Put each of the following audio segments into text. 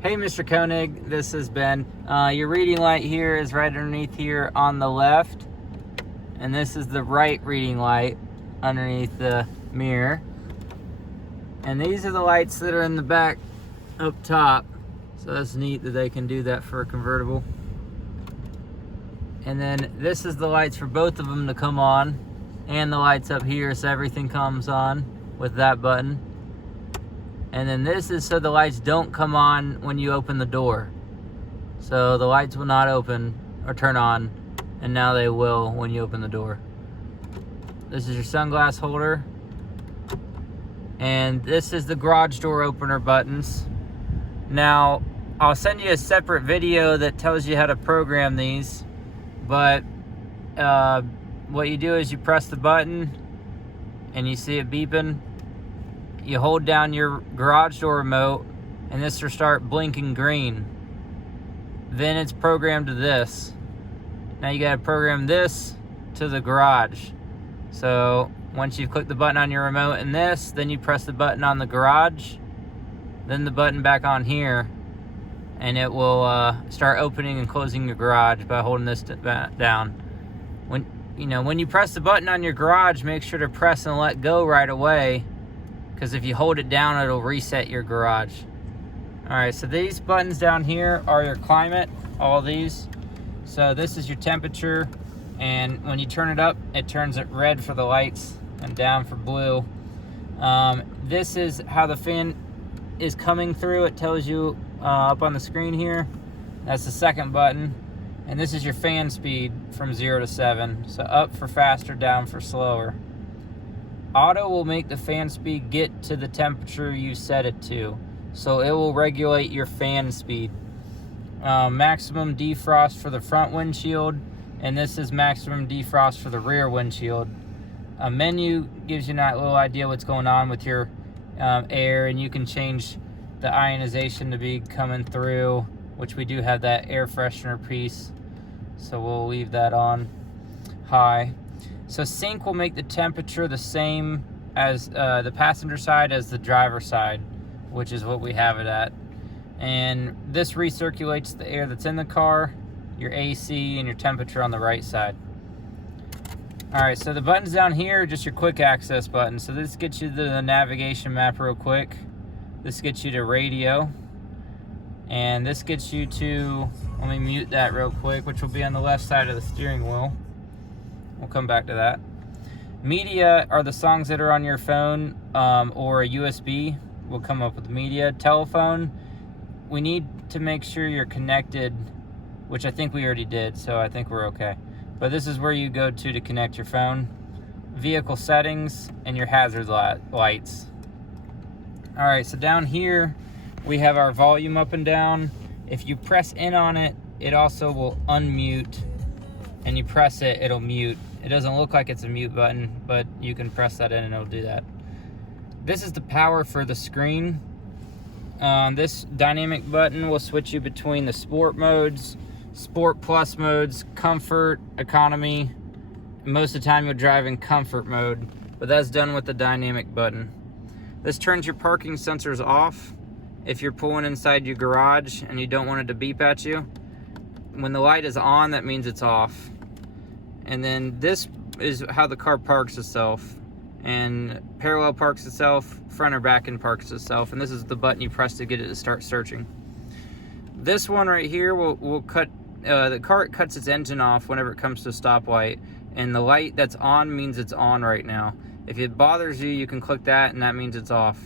Hey, Mr. Koenig, this is Ben. Your reading light here is right underneath here on the left, and this is the right reading light underneath the mirror. And these are the lights that are in the back up top, so that's neat that they can do that for a convertible. And then this is the lights for both of them to come on, and the lights up here, so everything comes on with that button. And then this is so the lights don't come on when you open the door. So the lights will not open or turn on, and now they will when you open the door. This is your sunglass holder. And this is the garage door opener buttons. Now, I'll send you a separate video that tells you how to program these. But what you do is you press the button and you see it beeping. You hold down your garage door remote and this will start blinking green. Then it's programmed to this. Now you gotta program this to the garage. So once you've clicked the button on your remote and this, then you press the button on the garage, then the button back on here, and it will start opening and closing your garage by holding this down. When you press the button on your garage, make sure to press and let go right away, because if you hold it down, it'll reset your garage. All right, so these buttons down here are your climate, all these. So this is your temperature, and when you turn it up, it turns it red for the lights and down for blue. This is how the fan is coming through. It tells you up on the screen here. That's the second button. And this is your fan speed from 0 to 7. So up for faster, down for slower. Auto will make the fan speed get to the temperature you set it to. So it will regulate your fan speed. Maximum defrost for the front windshield, and this is maximum defrost for the rear windshield. A menu gives you a little idea what's going on with your air, and you can change the ionization to be coming through, which we do have that air freshener piece, so we'll leave that on high. So sync will make the temperature the same as the passenger side as the driver side, which is what we have it at. And this recirculates the air that's in the car, your AC, and your temperature on the right side. All right, so the buttons down here are just your quick access buttons. So this gets you to the navigation map real quick. This gets you to radio. And this gets you to, let me mute that real quick, which will be on the left side of the steering wheel. We'll come back to that. Media are the songs that are on your phone, or a USB will come up with media. Telephone, we need to make sure you're connected, which I think we already did, so I think we're okay. But this is where you go to connect your phone. Vehicle settings and your hazard lights. All right, so down here, we have our volume up and down. If you press in on it, it also will unmute, and you press it, it'll mute. It doesn't look like it's a mute button, but you can press that in and it'll do that. This is the power for the screen. This dynamic button will switch you between the sport modes, sport plus modes, comfort, economy. Most of the time you'll drive in comfort mode, but that's done with the dynamic button. This turns your parking sensors off if you're pulling inside your garage and you don't want it to beep at you. When the light is on, that means it's off. And then this is how the car parks itself. And parallel parks itself, front or back end parks itself. And this is the button you press to get it to start searching. This one right here will cut, the car cuts its engine off whenever it comes to a stoplight. And the light that's on means it's on right now. If it bothers you, you can click that and that means it's off.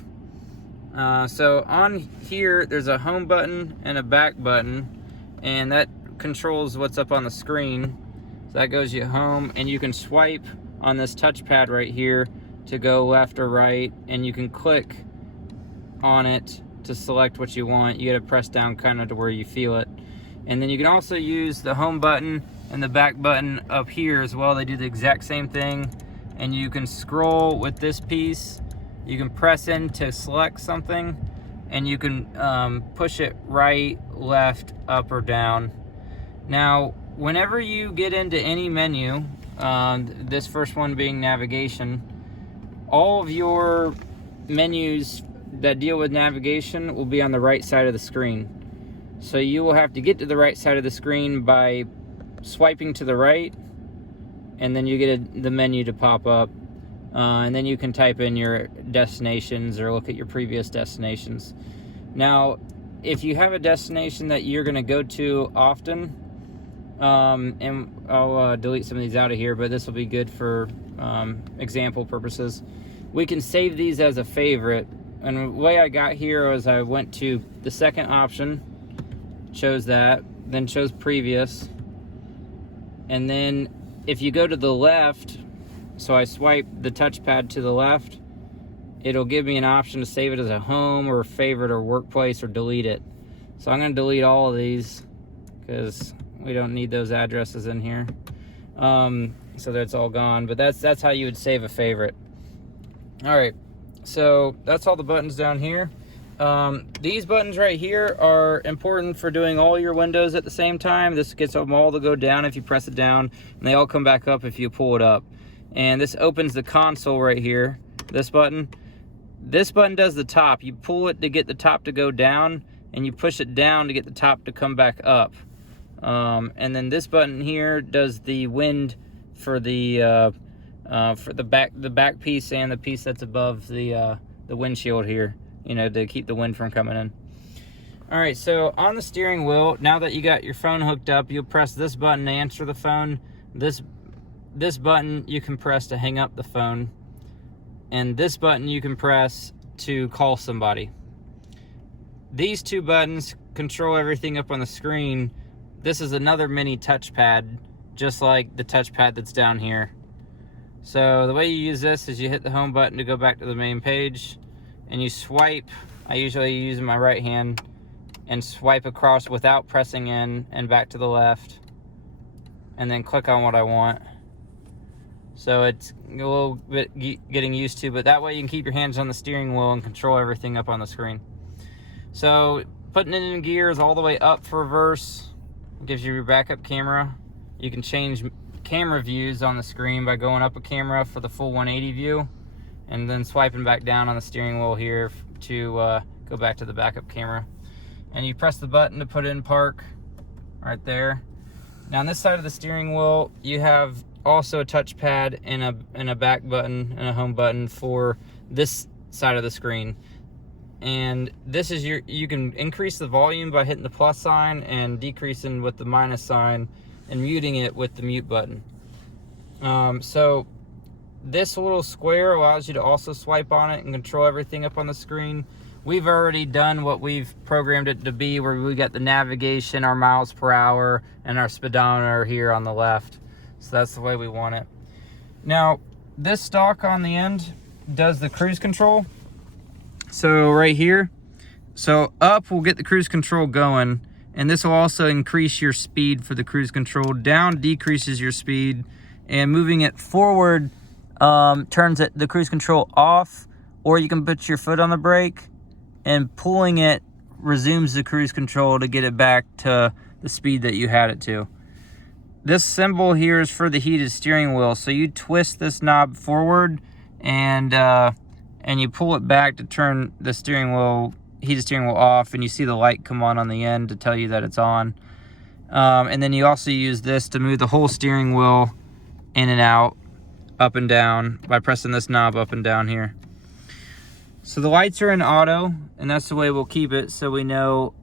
So on here, there's a home button and a back button, and that controls what's up on the screen. So that goes you home, and you can swipe on this touchpad right here to go left or right, and you can click on it to select what you want. You gotta press down kind of to where you feel it. And then you can also use the home button and the back button up here as well. They do the exact same thing. And you can scroll with this piece. You can press in to select something, and you can push it right, left, up, or down. Now, whenever you get into any menu, this first one being navigation, all of your menus that deal with navigation will be on the right side of the screen. So you will have to get to the right side of the screen by swiping to the right, and then you get the menu to pop up. And then you can type in your destinations or look at your previous destinations. Now, if you have a destination that you're going to go to often, and I'll delete some of these out of here, but this will be good for example purposes. We can save these as a favorite. And the way I got here was I went to the second option, chose that, then chose previous. And then if you go to the left, so I swipe the touchpad to the left, it'll give me an option to save it as a home or favorite or workplace or delete it. So I'm going to delete all of these because we don't need those addresses in here. So that's all gone, but that's how you would save a favorite. All right, so that's all the buttons down here. These buttons right here are important for doing all your windows at the same time. This gets them all to go down if you press it down, and they all come back up if you pull it up. And this opens the console right here, this button. This button does the top. You pull it to get the top to go down, and you push it down to get the top to come back up. And then this button here does the wind for the back piece and the piece that's above the windshield here, you know, to keep the wind from coming in. All right, so on the steering wheel, now that you got your phone hooked up, you'll press this button to answer the phone. This button you can press to hang up the phone, and this button you can press to call somebody. These two buttons control everything up on the screen. This is another mini touchpad, just like the touchpad that's down here. So the way you use this is you hit the home button to go back to the main page, and you swipe. I usually use my right hand and swipe across without pressing in and back to the left, and then click on what I want. So it's a little bit getting used to, but that way you can keep your hands on the steering wheel and control everything up on the screen. So putting it in gear is all the way up for reverse. It gives you your backup camera. You can change camera views on the screen by going up a camera for the full 180 view, and then swiping back down on the steering wheel here to go back to the backup camera. And you press the button to put it in park right there. Now on this side of the steering wheel, you have also a touchpad and a back button and a home button for this side of the screen. And this is you can increase the volume by hitting the plus sign and decreasing with the minus sign and muting it with the mute button. So this little square allows you to also swipe on it and control everything up on the screen. We've already done what we've programmed it to be, where we got the navigation, our miles per hour, and our speedometer here on the left. So that's the way we want it. Now, this stalk on the end does the cruise control. So right here, so up will get the cruise control going, and this will also increase your speed for the cruise control. Down decreases your speed, and moving it forward turns the cruise control off, or you can put your foot on the brake, and pulling it resumes the cruise control to get it back to the speed that you had it to. This symbol here is for the heated steering wheel, so you twist this knob forward and you pull it back to turn the heated steering wheel off, and you see the light come on the end to tell you that it's on. And then you also use this to move the whole steering wheel in and out, up and down, by pressing this knob up and down here. So the lights are in auto, and that's the way we'll keep it, so we know,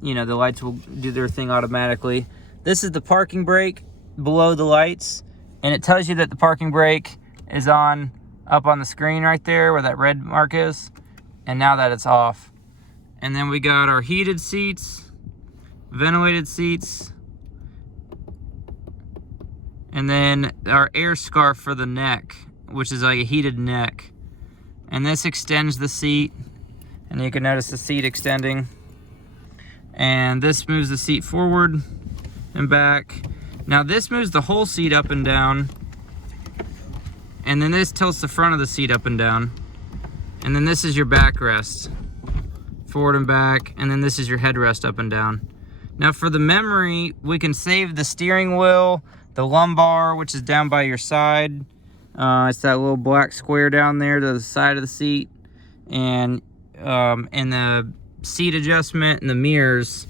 you know, the lights will do their thing automatically. This is the parking brake below the lights, and it tells you that the parking brake is on up on the screen right there where that red mark is, and now that it's off. And then we got our heated seats, ventilated seats, and then our air scarf for the neck, which is like a heated neck. And this extends the seat, and you can notice the seat extending. And this moves the seat forward and back. Now this moves the whole seat up and down, and then this tilts the front of the seat up and down. And then this is your backrest, forward and back, and then this is your headrest up and down. Now for the memory, we can save the steering wheel, the lumbar, which is down by your side. It's that little black square down there to the side of the seat, and the seat adjustment and the mirrors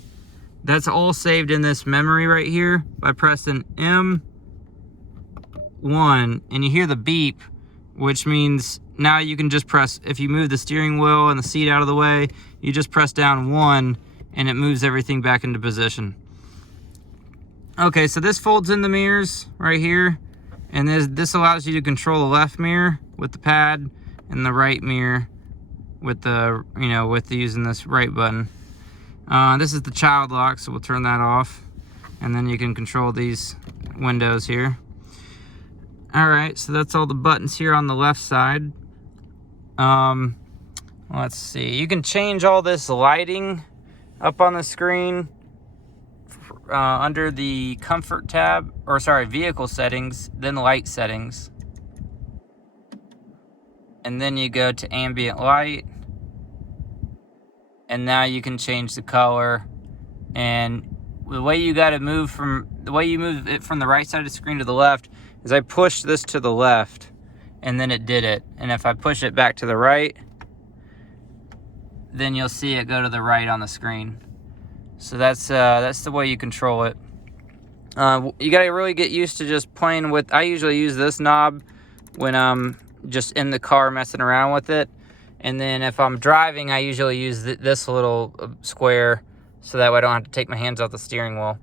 That's all saved in this memory right here by pressing M1, and you hear the beep, which means now you can just press, if you move the steering wheel and the seat out of the way, you just press down 1 and it moves everything back into position. Okay, so this folds in the mirrors right here, and this allows you to control the left mirror with the pad and the right mirror with the, using this right button. This is the child lock, so we'll turn that off, and then you can control these windows here. Alright, so that's all the buttons here on the left side. Let's see, you can change all this lighting up on the screen under the comfort tab, or sorry, vehicle settings, then light settings. And then you go to ambient light, and now you can change the color. And the way you got to move it from the right side of the screen to the left is I pushed this to the left, and then it did it. And if I push it back to the right, then you'll see it go to the right on the screen. So that's the way you control it. You got to really get used to just playing with. I usually use this knob when I'm just in the car messing around with it, and then if I'm driving, I usually use this little square, so that way I don't have to take my hands off the steering wheel.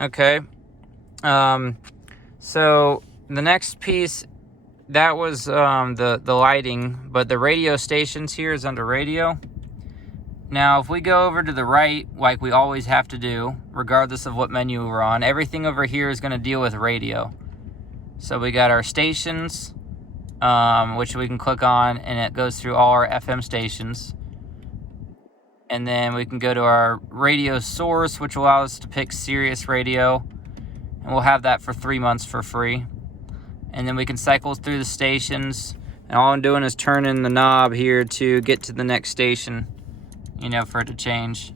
Okay. So the next piece, that was the lighting, but the radio stations here is under radio. Now, if we go over to the right, like we always have to do, regardless of what menu we're on, everything over here is going to deal with radio. So we got our stations, which we can click on, and it goes through all our FM stations. And then we can go to our radio source, which allows us to pick Sirius Radio, and we'll have that for 3 months for free. And then we can cycle through the stations, and all I'm doing is turning the knob here to get to the next station, for it to change.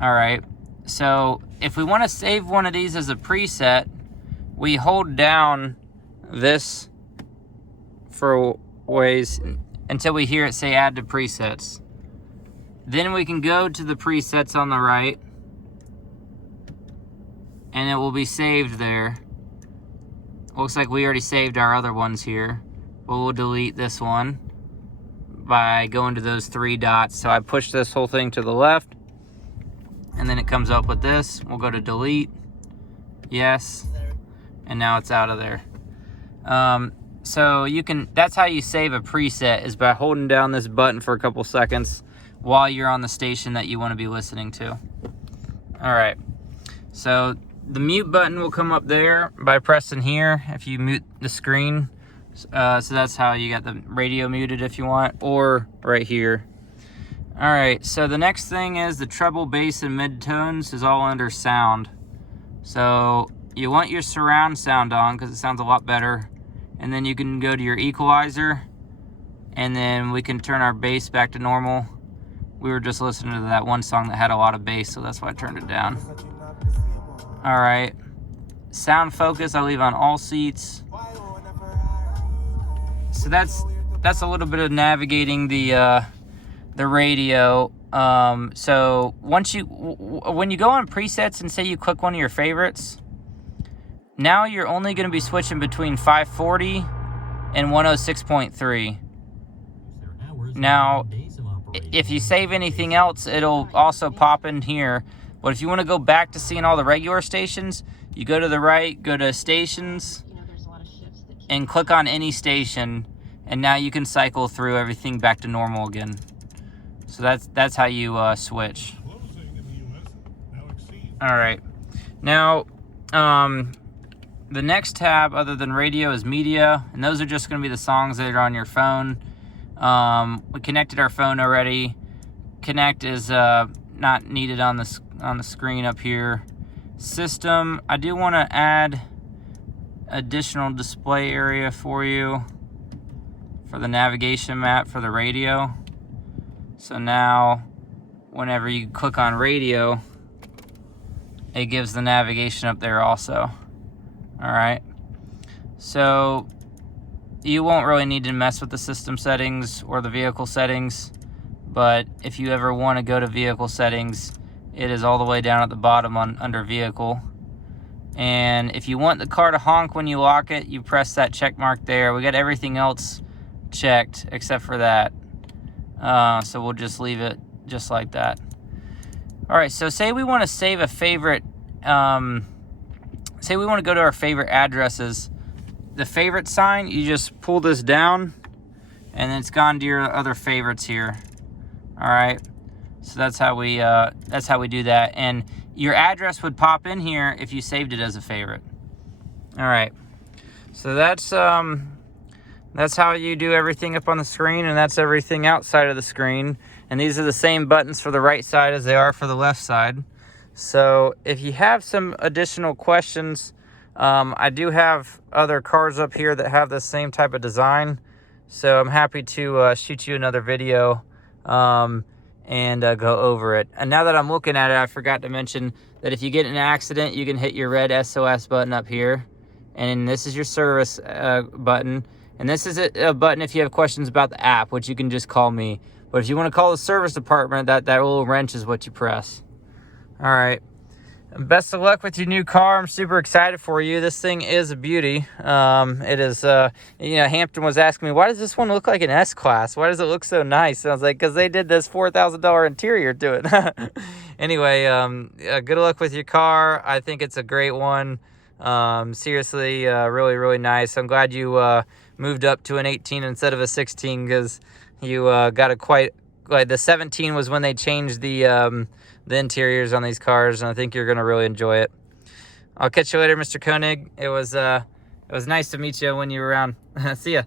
Alright, so if we want to save one of these as a preset, we hold down this for ways until we hear it say add to presets. Then we can go to the presets on the right, and it will be saved there. Looks like we already saved our other ones here, but we'll delete this one by going to those 3 dots. So I push this whole thing to the left, and then it comes up with this. We'll go to delete, yes, and now it's out of there. So that's how you save a preset, is by holding down this button for a couple seconds while you're on the station that you want to be listening to. Alright, so the mute button will come up there by pressing here if you mute the screen. So that's how you got the radio muted if you want, or right here. Alright, so the next thing is the treble, bass, and mid-tones is all under sound. So you want your surround sound on because it sounds a lot better. And then you can go to your equalizer, and then we can turn our bass back to normal. We were just listening to that one song that had a lot of bass, so that's why I turned it down. Alright, sound focus I leave on all seats. So that's a little bit of navigating the radio. So when you go on presets and say you click one of your favorites, now you're only going to be switching between 540 and 106.3. Now, if you save anything else, it'll also pop in here. But if you want to go back to seeing all the regular stations, you go to the right, go to stations, and click on any station, and now you can cycle through everything back to normal again. So that's how you switch. Alright, now the next tab other than radio is media, and those are just going to be the songs that are on your phone. We connected our phone already. Connect is not needed on the screen up here. System, I do want to add additional display area for you for the navigation map for the radio. So now whenever you click on radio, it gives the navigation up there also. Alright, so you won't really need to mess with the system settings or the vehicle settings, but if you ever want to go to vehicle settings, it is all the way down at the bottom under vehicle. And if you want the car to honk when you lock it, you press that check mark there. We got everything else checked except for that. So we'll just leave it just like that. All right, so say we want to save a favorite, say we want to go to our favorite addresses. The favorite sign, you just pull this down and then it's gone to your other favorites here. All right, so that's how we do that. And your address would pop in here if you saved it as a favorite. All right, so that's how you do everything up on the screen, and that's everything outside of the screen. And these are the same buttons for the right side as they are for the left side. So if you have some additional questions, I do have other cars up here that have the same type of design. So I'm happy to shoot you another video and go over it. And now that I'm looking at it, I forgot to mention that if you get in an accident, you can hit your red SOS button up here. And this is your service button. And this is a button if you have questions about the app, which you can just call me. But if you want to call the service department, that little wrench is what you press. All right. Best of luck with your new car. I'm super excited for you. This thing is a beauty. It is, Hampton was asking me, why does this one look like an S-Class? Why does it look so nice? And I was like, because they did this $4,000 interior to it. Anyway, good luck with your car. I think it's a great one. Seriously, really, really nice. I'm glad you moved up to an 18 instead of a 16, because you got a the 17 was when they changed the interiors on these cars, and I think you're gonna really enjoy it. I'll catch you later, Mr. Koenig. It was nice to meet you when you were around. See ya.